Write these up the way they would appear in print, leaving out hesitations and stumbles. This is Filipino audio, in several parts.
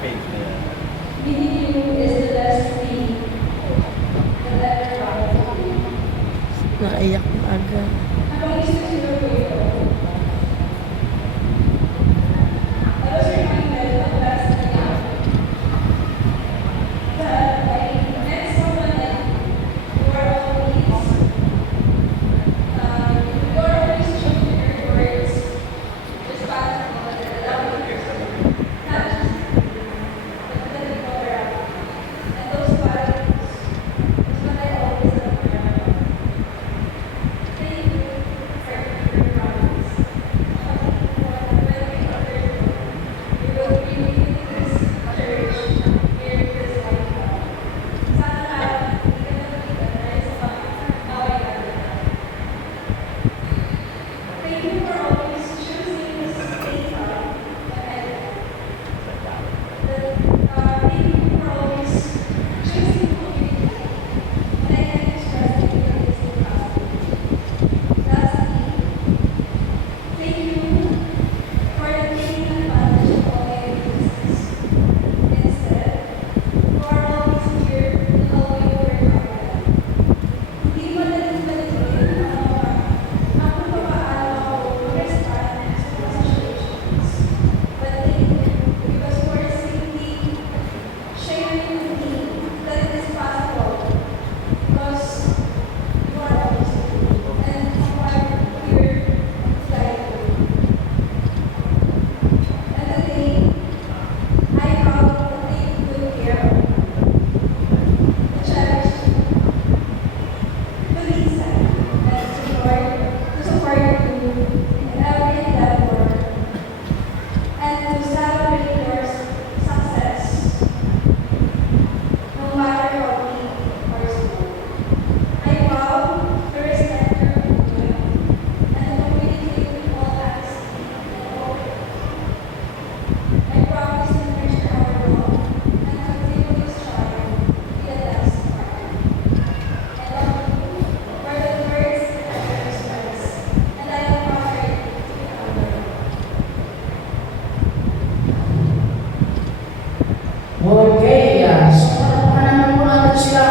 page na yan. Meeting you is the best thing that ever happened to me. Naiyak na agad. Habang isusunod ko ito, I was reminded of last night that I met someone like you are always choosing your words just possible and allowing yourself not just but let it go around. And those values is what I always admire about. Thank you for your promise. When we others you will bring this church here to this lifetime. Sana hindi ka nakita dahil sa pag-away natin. Thank you for always choosing to stay up and thank you for always choosing community. And I can express it in this capacity. Lastly, thank you for taking advantage of all my weaknesses. Instead, you are always here to help me overcome them. Hindi mo balikin ang kung paano ako mag-respond sa mga situations. But thank you because you are simply sharing with me that it is possible because you are always with me and I'm here to guide you. And today, I vow to take good care of you, to cherish you, to listen, and to support you in every endeavor, and to celebrate your success, no matter how big or small. I vow to respect your opinion and to communicate with all honesty and open. I promise to nurture our love and continue to strive to be a best partner. I love you for the words and the respects, and I am honored to be honored. Okay, so naman po natin sila.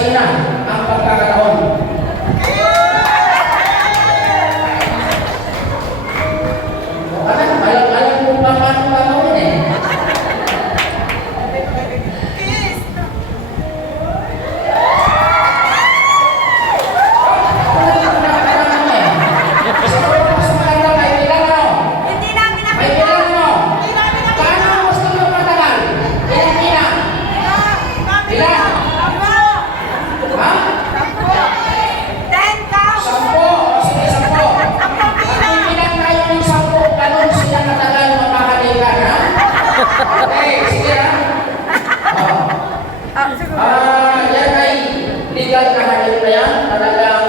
iyo na ang pagkakataon. Alam mo pa paano gagawin eh. Hindi namin May bilang mo. Paano gusto mo matagal? Ilang bilang? Bilang? Ha? 10,000. 10. Sige, 10. Bilang tayo ng 10. Ganun sila matagal magkakalikan, ha? Okay, sige ha? Yan ay legal na halip na yan. Talagang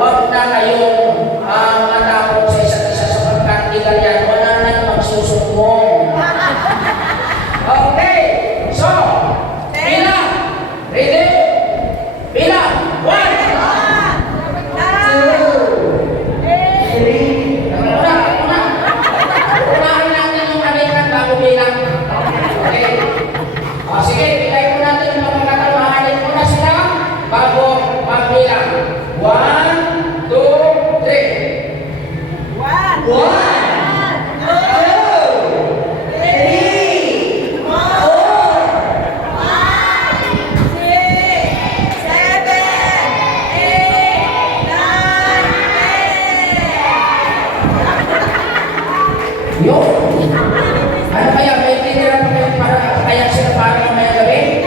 huwag na kayong matakot sa isa't isa sapagkat legal yan. Wala na magsusumbong. Okay, so, bilang. Ready? Bilang. 1, 2, 3. Unahin natin yung kalikan bago bilang. Okay. Sige, bigay po natin yung mga pagkatamahanin muna sila bago magbilang. 1, 2, 3. 1, 2, 3. Yo! Ano kaya? May tinira pa kayo para kaya sila para mamaya gabi?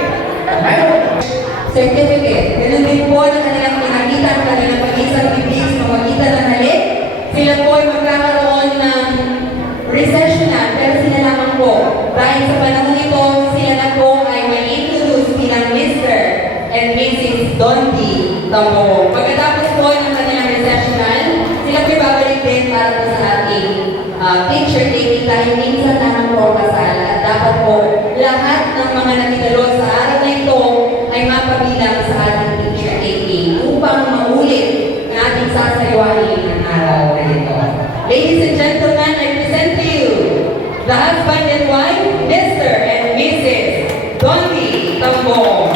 Ano? Certificate. Ganun din po na kanilang pinakita ang kanilang pag-isang bibig sa pamagitan ng halik. Sila po ay magkakaroon ng recessional, pero sila lamang po. Dahil sa panahon ito, sila na po ay may introduce bilang Mr. and Mrs. Dondi Tambo. Pagkatapos po ng kanilang recessional, sila po babalik din para po sa ating picture taking dahil minsan naman po ang kasal at dapat po lahat ng mga nakidalo sa araw na ito ay mapabilang sa ating picture taking upang maulit na ating sasaywahin ng araw na ito. Ladies and gentlemen, I present to you the husband and wife, Mr. and Mrs. Dondi Tambong.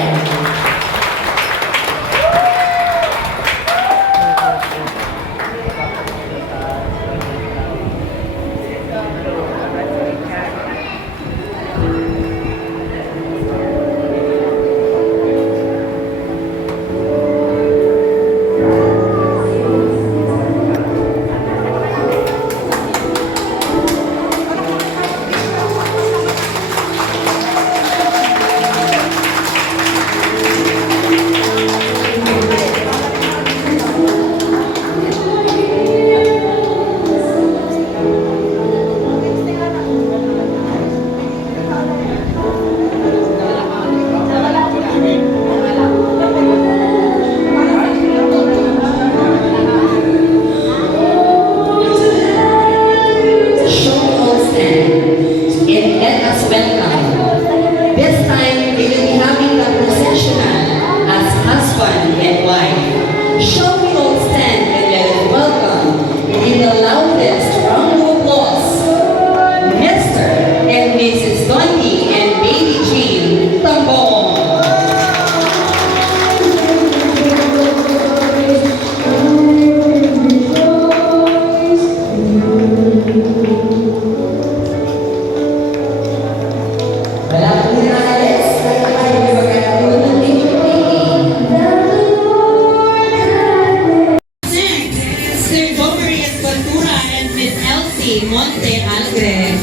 Monte Alegre.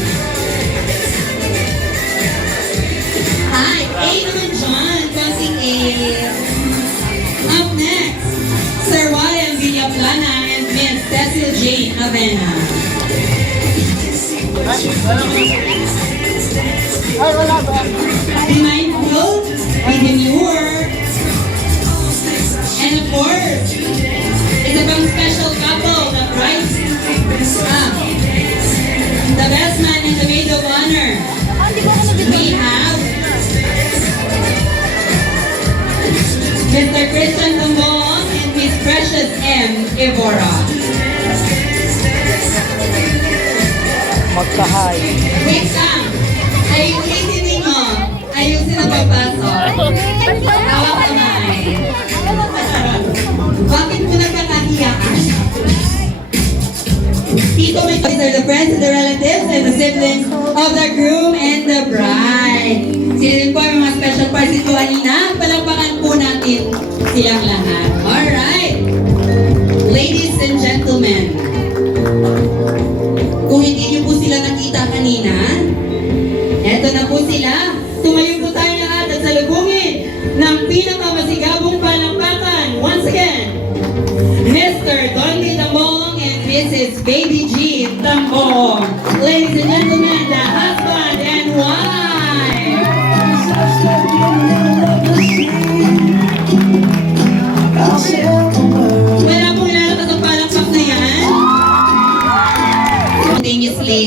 Hi, A naman John, crossing A. Up next, Sir William Villaplana and Miss Cecil Jane Avena. Be mindful, be demure, and of course, it's a very special couple, the bride, the best man and the maid of honor. We have Mr. Christian Tambong and Miss Precious M. Evora. Magkahay. Wait lang. Ayusin ninyo. Ayusin papasok. Hawak kamay. Bakit mo nagkakahiyakan? Tito, may these are the friends, the relatives, and the siblings of the groom and the bride. Sila din po ang mga special party ko kanina. Palakpakan po natin silang lahat. Alright. Ladies and gentlemen, kung hindi niyo po sila nakita kanina, eto na po sila. Tumayo po tayo lahat at salubungin ng pinakamasigabong palakpakan. Once again, Mr. Donnie Tambong and Mrs. Baby G Tambong. Ladies and gentlemen, the husband and wife. Wala pong lalakas ang palakpak na yan. Simultaneously,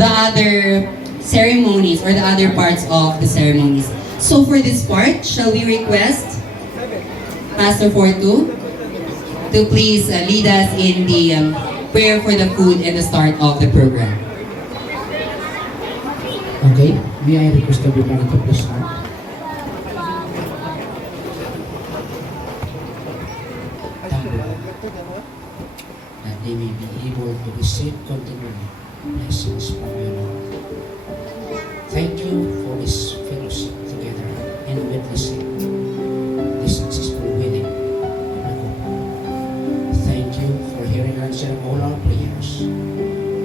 the other ceremonies or the other parts of the ceremonies. So for this part, shall we request Pastor Fortu to please lead us in the prayer for the food and the start of the program. Okay, may I request everybody to please stand? That they may be able to receive continually blessings from you, Lord. Thank you for this fellowship together and witnessing this successful wedding of the couple. Thank you for hearing and answering all our prayers.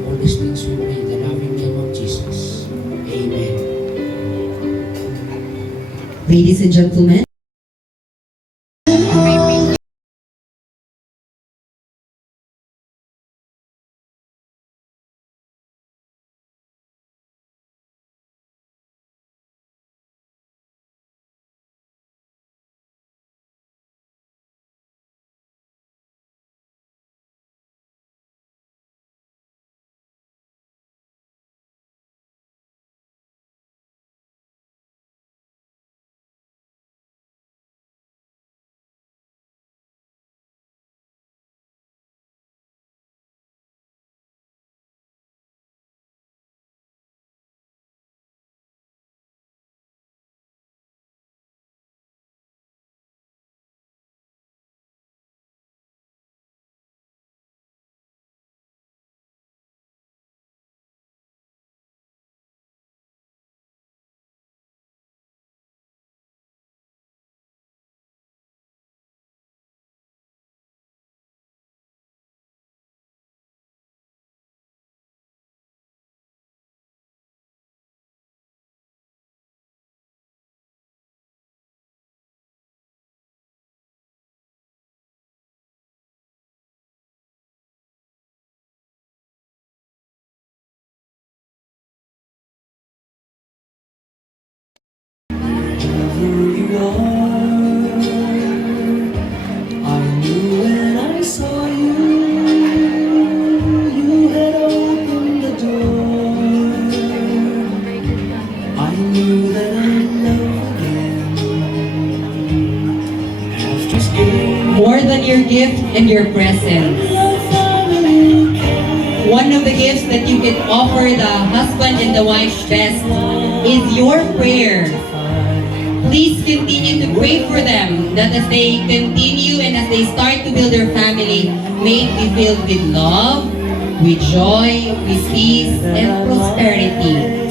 All these things we pray in the loving name of Jesus. Amen. Ladies and gentlemen, more than your gift and your presence. One of the gifts that you can offer the husband and the wife best is your prayer. Please continue to pray for them that as they continue and as they start to build their family, may it be filled with love, with joy, with peace, and prosperity.